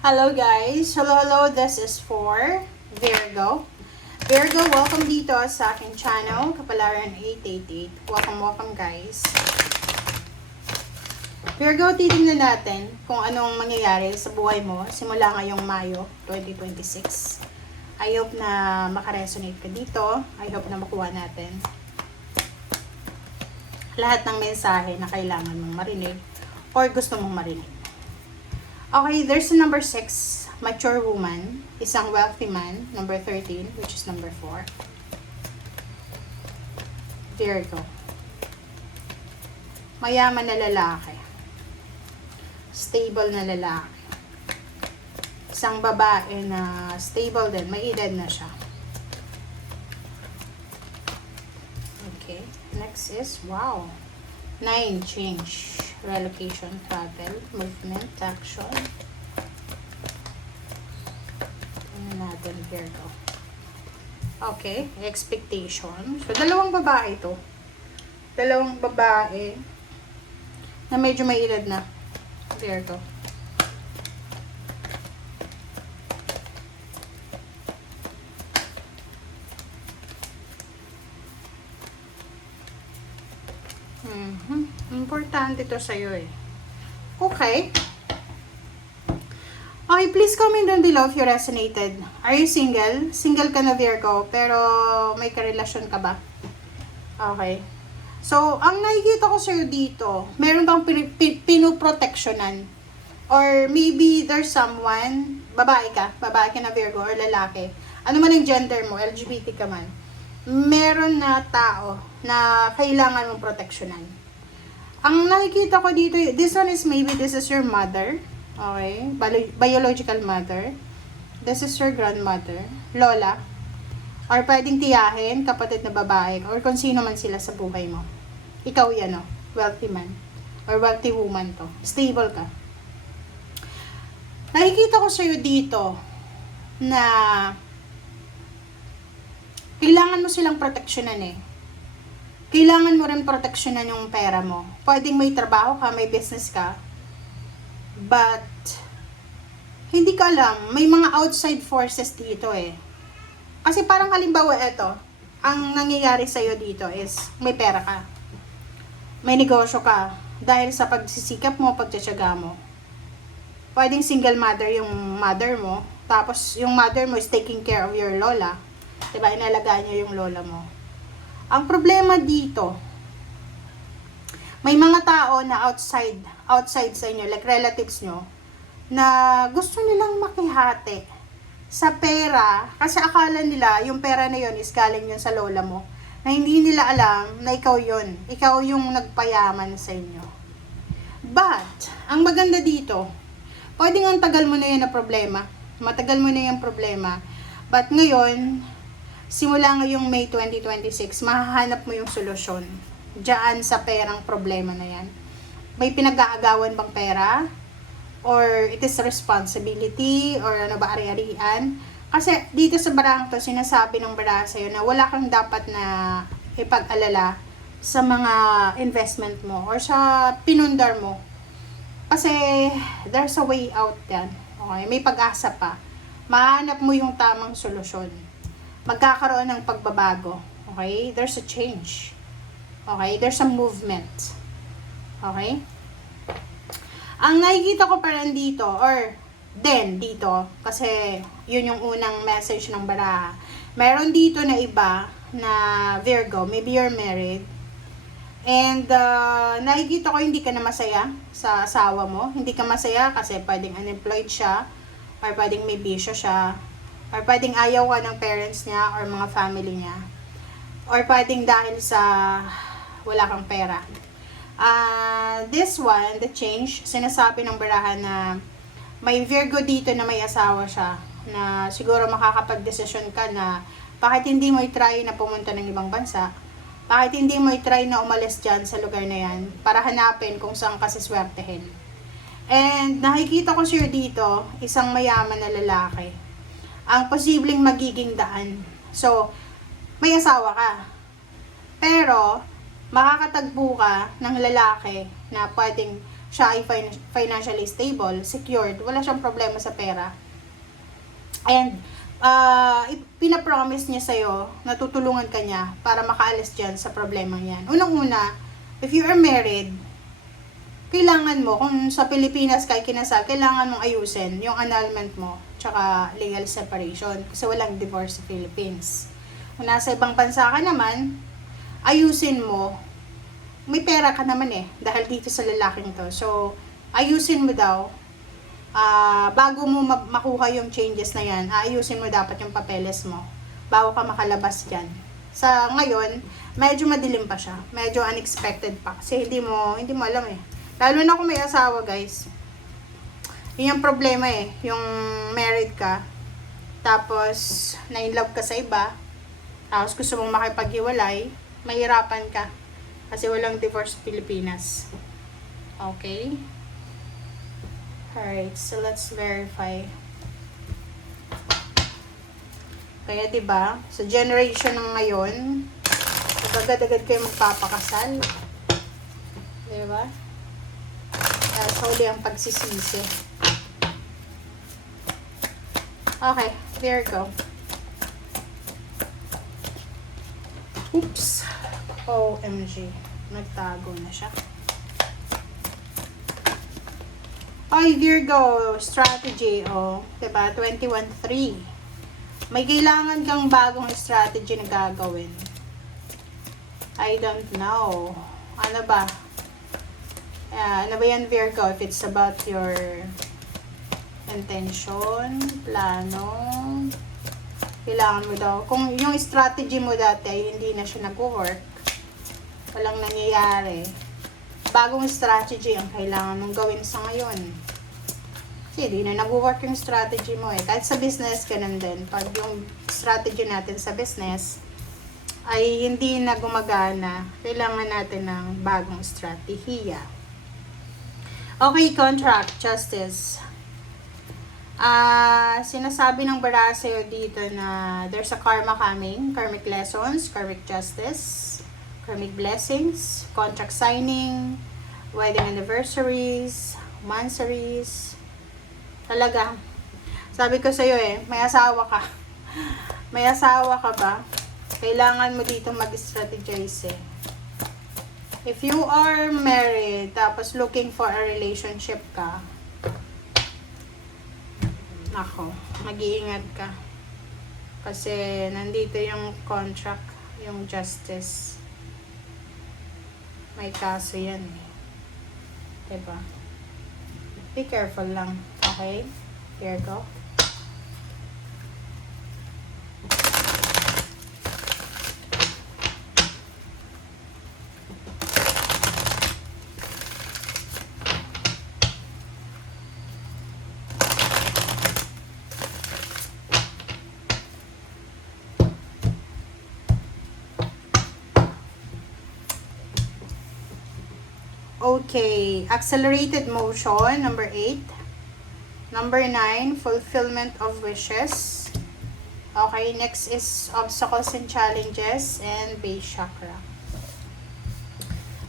Hello guys! Hello, this is for Virgo. Virgo, welcome dito sa aking channel, Kapalaran 888. Welcome guys. Virgo, titingnan natin kung anong mangyayari sa buhay mo simula ngayong Mayo 2026. I hope na makaresonate ka dito. I hope na makuha natin lahat ng mensahe na kailangan mong marinig or gusto mong marinig. Okay, there's a number 6, mature woman, isang wealthy man, number 13, which is number 4. Virgo. Mayaman na lalaki. Stable na lalaki. Isang babae na stable din, may edad na siya. Okay, next is, wow. 9, change. Relocation, travel, movement, action. Tingnan natin, Virgo. Okay, expectation. So, dalawang babae ito. Dalawang babae na medyo may edad na. Virgo. Importante to sa'yo eh. Okay. Okay, please comment down below if you resonated. Are you single? Single ka na, Virgo, pero may karelasyon ka ba? Okay. So, ang nakikita ko sa'yo dito, meron kang pinoproteksyonan. Or maybe there's someone, babae ka na Virgo, or lalaki. Ano man ang gender mo, LGBT ka man. Meron na tao na kailangan mong proteksyonan. Ang nakikita ko dito, this one is maybe this is your mother. Okay? Biological mother. This is your grandmother. Lola. Or pwedeng tiyahin, kapatid na babae. Or kung sino man sila sa buhay mo. Ikaw yan, no? Wealthy man. Or wealthy woman to. Stable ka. Nakikita ko sa'yo dito na kailangan mo silang proteksyonan eh. Kailangan mo rin proteksyonan yung pera mo. Pwedeng may trabaho ka, may business ka. But, hindi ka alam. May mga outside forces dito eh. Kasi parang halimbawa ito, ang nangyayari sa'yo dito is, may pera ka. May negosyo ka. Dahil sa pagsisikap mo, pagtsatsaga mo. Pwedeng single mother yung mother mo. Tapos, yung mother mo is taking care of your lola. Diba? Inalagaan niya yung lola mo. Ang problema dito, may mga tao na outside sa inyo, like relatives nyo, na gusto nilang makihati sa pera, kasi akala nila yung pera na yun is galing yun sa lola mo, na hindi nila alam na ikaw yun, ikaw yung nagpayaman sa inyo. But, ang maganda dito, pwedeng ang tagal mo na yun na problema, matagal mo na yung problema, but ngayon, simula ngayong May 2026, mahahanap mo yung solusyon diyan sa perang problema na yan. May pinag-aagawan bang pera? Or it is responsibility? Or ano ba, ari-arian? Kasi dito sa barang to, sinasabi ng bara sa'yo na wala kang dapat na ipag-alala sa mga investment mo or sa pinundar mo. Kasi there's a way out yan. Okay? May pag-asa pa. Mahanap mo yung tamang solusyon. Magkakaroon ng pagbabago. Okay? There's a change. Okay? There's a movement. Okay? Ang nakikita ko parang dito, or then dito, kasi yun yung unang message ng baraha. Meron dito na iba na Virgo, maybe you're married. And nakikita ko hindi ka na masaya sa asawa mo. Hindi ka masaya kasi pwedeng unemployed siya, or pwedeng may bisyo siya, or pwedeng ayaw ka ng parents niya or mga family niya. Or pwedeng dahil sa wala kang pera. This one, the change, sinasabi ng barahan na may Virgo dito na may asawa siya. Na siguro makakapag-desisyon ka na bakit hindi mo i-try na pumunta ng ibang bansa. Bakit hindi mo i-try na umalis dyan sa lugar na yan para hanapin kung saan ka siswertehin. And nakikita ko siya dito, isang mayaman na lalaki. Ang posibleng magiging daan. So, may asawa ka. Pero, makakatagpo ka ng lalaki na pwedeng siya ay financially stable, secured, wala siyang problema sa pera. And, pinapromise niya sa'yo na tutulungan ka niya para makaalis dyan sa problema yan. Unang-una, if you are married, kailangan mo, kung sa Pilipinas ka kinasal, kailangan mong ayusin yung annulment mo, tsaka legal separation, kasi walang divorce sa Philippines. Kung nasa ibang bansa ka naman, ayusin mo, may pera ka naman dahil dito sa lalaking to. So, ayusin mo daw, bago mo makuha yung changes na yan, ayusin mo dapat yung papeles mo bago ka makalabas dyan. Sa ngayon, medyo madilim pa siya. Medyo unexpected pa. Kasi hindi mo alam Lalo na kung may asawa, guys. Yun yung problema Yung married ka, tapos na-inlove ka sa iba, tapos gusto mong makipaghiwalay, mahirapan ka. Kasi walang divorce sa Pilipinas. Okay? Alright, so let's verify. Kaya 'di ba, sa generation ng ngayon, agad-agad kayo magpapakasal. 'Di ba? Tapos huli ang pagsisisi. Okay, there you go. Oops. OMG. Nagtago na siya. Ay, Virgo, strategy, diba? 21-3. May kailangan kang bagong strategy na gagawin. I don't know. Ano ba? Ano ba yan, Virgo? If it's about your intention, plano, kailangan mo daw. Kung yung strategy mo dati ay hindi na siya nag-work, walang nangyayari, bagong strategy ang kailangan mong gawin sa ngayon. Kasi di na nag-work yung strategy mo Kahit sa business, ganun din. Pag yung strategy natin sa business ay hindi na gumagana, kailangan natin ng bagong strategiya. Okay, contract, justice. Sinasabi ng bara sa'yo dito na there's a karma coming, karmic lessons, karmic justice, karmic blessings, contract signing, wedding anniversaries, monthsaries. Talaga. Sabi ko sa'yo may asawa ka. May asawa ka ba? Kailangan mo dito mag-strategize If you are married, tapos looking for a relationship ka, nako, mag-iingat ka. Kasi nandito yung contract, yung justice. May kaso yan Diba? Be careful lang. Okay? Here you go. Okay, accelerated motion, number 8. Number 9, fulfillment of wishes. Okay, next is obstacles and challenges and base chakra.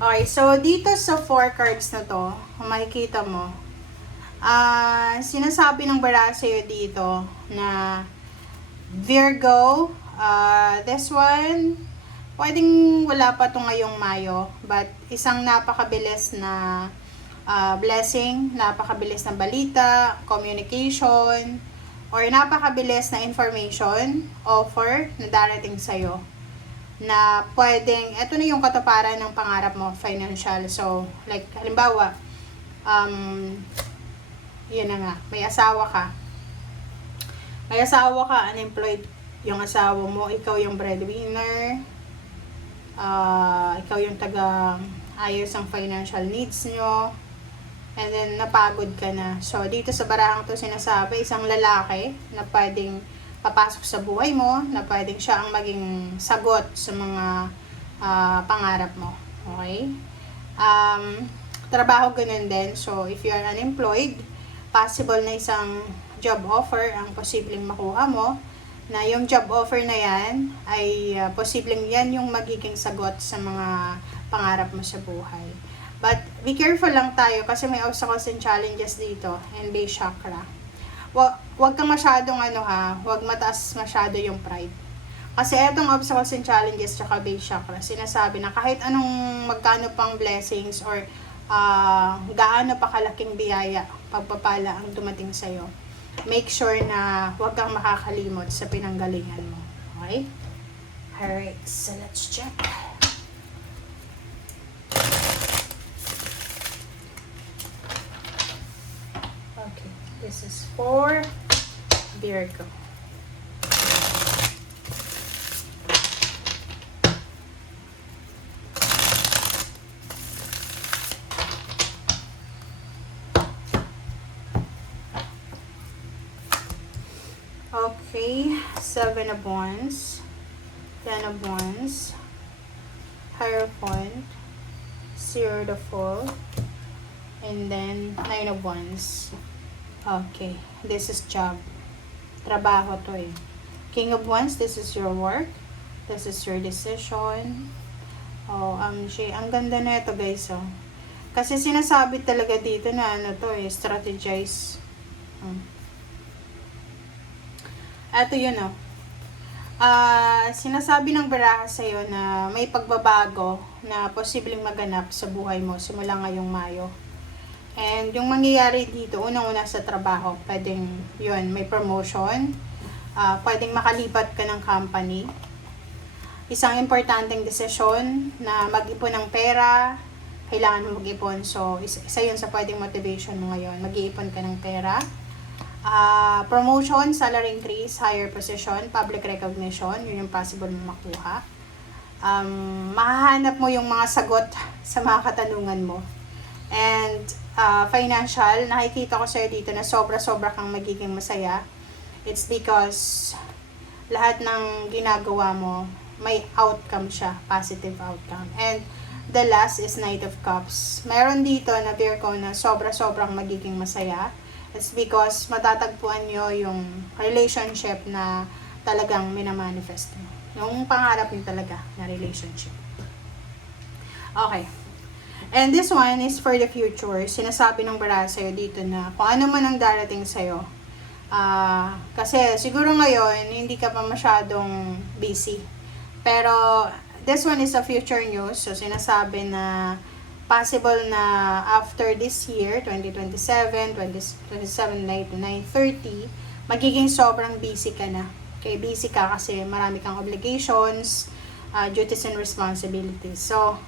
Okay, so dito sa 4 cards na to, kung makikita mo, sinasabi ng bara sa'yo dito na Virgo, this one, pwedeng wala pa to ngayong Mayo, but isang napakabilis na blessing, napakabilis na balita, communication, or napakabilis na information, offer na darating sa'yo. Na pwedeng, eto na yung katuparan ng pangarap mo, financial. So, like, halimbawa, yun na nga, may asawa ka. May asawa ka, unemployed yung asawa mo, ikaw yung breadwinner, ikaw yung ayos ang financial needs nyo, and then napagod ka na. So dito sa barahang to sinasabi, isang lalaki na pwedeng papasok sa buhay mo, na pwedeng siya ang maging sagot sa mga pangarap mo. Okay? Trabaho ganun din. So if you are unemployed, possible na isang job offer ang posibleng makuha mo, na yung job offer na yan ay posibleng yan yung magiging sagot sa mga pangarap mo sa buhay. But Be careful lang tayo kasi may obstacles and challenges dito and base chakra. Wag kang masyadong wag mataas masyado yung pride. Kasi etong obstacles and challenges tsaka base chakra, sinasabi na kahit anong magkano pang blessings or gaano pa kalaking biyaya, pagpapala ang dumating sa'yo, make sure na wag kang makakalimot sa pinanggalingan mo. Okay? Alright, so let's check. Okay, this is for Virgo. Okay, 7 of Wands, 10 of Wands, Hierophant, 0 the Fool, and then 9 of Wands. Okay, this is job. Trabaho to eh. King of Wands, this is your work. This is your decision. Oh, ang ganda na ito guys, oh. Kasi sinasabi talaga dito na strategize. Ito yun, oh. Sinasabi ng baraha sa'yo na may pagbabago na posibleng maganap sa buhay mo simula ngayong Mayo. And yung mangyayari dito, unang-una sa trabaho, pwedeng yun, may promotion, pwedeng makalipat ka ng company. Isang importanteng desisyon na mag-ipon ng pera, kailangan mo mag-ipon. So, isa yun sa pwedeng motivation mo ngayon, mag-iipon ka ng pera. Promotion, salary increase, higher position, public recognition, yun yung possible mo makuha. Mahahanap mo yung mga sagot sa mga katanungan mo. And financial, nakikita ko sa'yo dito na sobra-sobra kang magiging masaya. It's because lahat ng ginagawa mo, may outcome siya, positive outcome. And the last is Knight of Cups. Meron dito na Virgo na sobra-sobrang magiging masaya. It's because matatagpuan nyo yung relationship na talagang minamanifest mo. Yung pangarap nyo talaga na relationship. Okay. And this one is for the future. Sinasabi ng baraha sa'yo dito na kung ano man ang darating sa'yo. Kasi siguro ngayon, hindi ka pa masyadong busy. Pero this one is a future news. So sinasabi na possible na after this year, 2027, 2027, 9/30, magiging sobrang busy ka na. Okay, busy ka kasi marami kang obligations, duties and responsibilities. So,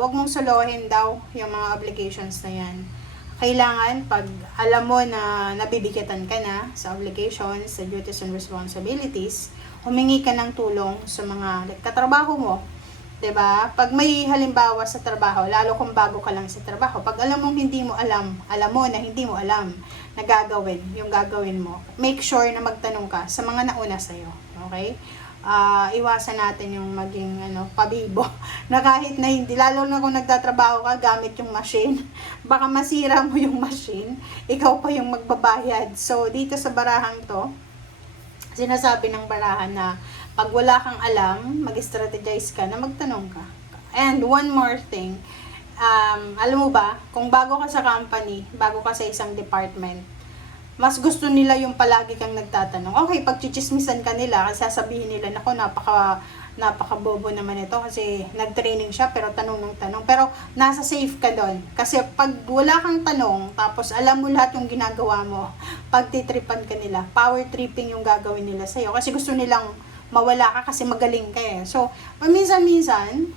wag mong solohin daw yung mga obligations na yan. Kailangan, pag alam mo na nabibigatan ka na sa obligations, sa duties and responsibilities, humingi ka ng tulong sa mga katrabaho mo. 'Di ba? Pag may halimbawa sa trabaho, lalo kung bago ka lang sa trabaho, pag alam mo na hindi mo alam na gagawin, yung gagawin mo, make sure na magtanong ka sa mga nauna sa'yo. Okay? Iwasan natin yung maging pabibo na kahit na hindi, lalo na kung nagtatrabaho ka gamit yung machine, baka masira mo yung machine, ikaw pa yung magbabayad. So, dito sa barahang to, sinasabi ng barahan na pag wala kang alam, mag-strategize ka na magtanong ka. And one more thing, alam mo ba, kung bago ka sa company, bago ka sa isang department, mas gusto nila yung palagi kang nagtatanong. Okay, pag chichismisan ka nila, kasi sasabihin nila, nako, napaka-bobo naman ito kasi nag-training siya pero tanong ng tanong. Pero nasa safe ka doon. Kasi pag wala kang tanong, tapos alam mo lahat yung ginagawa mo, pagtitripan ka nila, power tripping yung gagawin nila sa'yo. Kasi gusto nilang mawala ka kasi magaling ka eh. So, paminsan-minsan,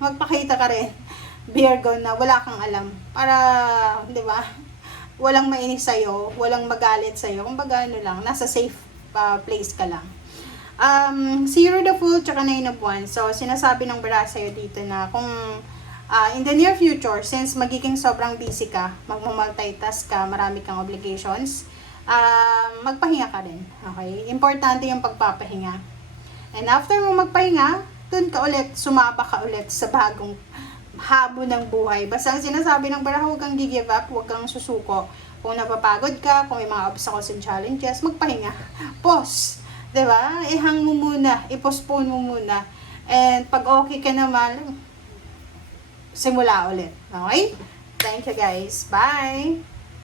magpakita ka rin, Virgo, na wala kang alam. Para, di ba, walang mainis sa'yo, walang magalit sa'yo. Kumbaga, lang, nasa safe place ka lang. Zero the Fool, tsaka 9 of Wands. So, sinasabi ng baraha sa'yo dito na kung in the near future, since magiging sobrang busy ka, magmumultitask ka, marami kang obligations, magpahinga ka rin. Okay? Importante yung pagpapahinga. And after mo magpahinga, dun ka ulit, sumaba ka ulit sa bagong habo ng buhay. Basta ang sinasabi ng baraha, huwag kang give up, huwag kang susuko. Kung napapagod ka, kung may mga obstacles and challenges, magpahinga. Pause. Diba? Ihang mo muna, i-postpone mo muna. And pag okay ka naman, simula ulit. Okay? Thank you guys. Bye!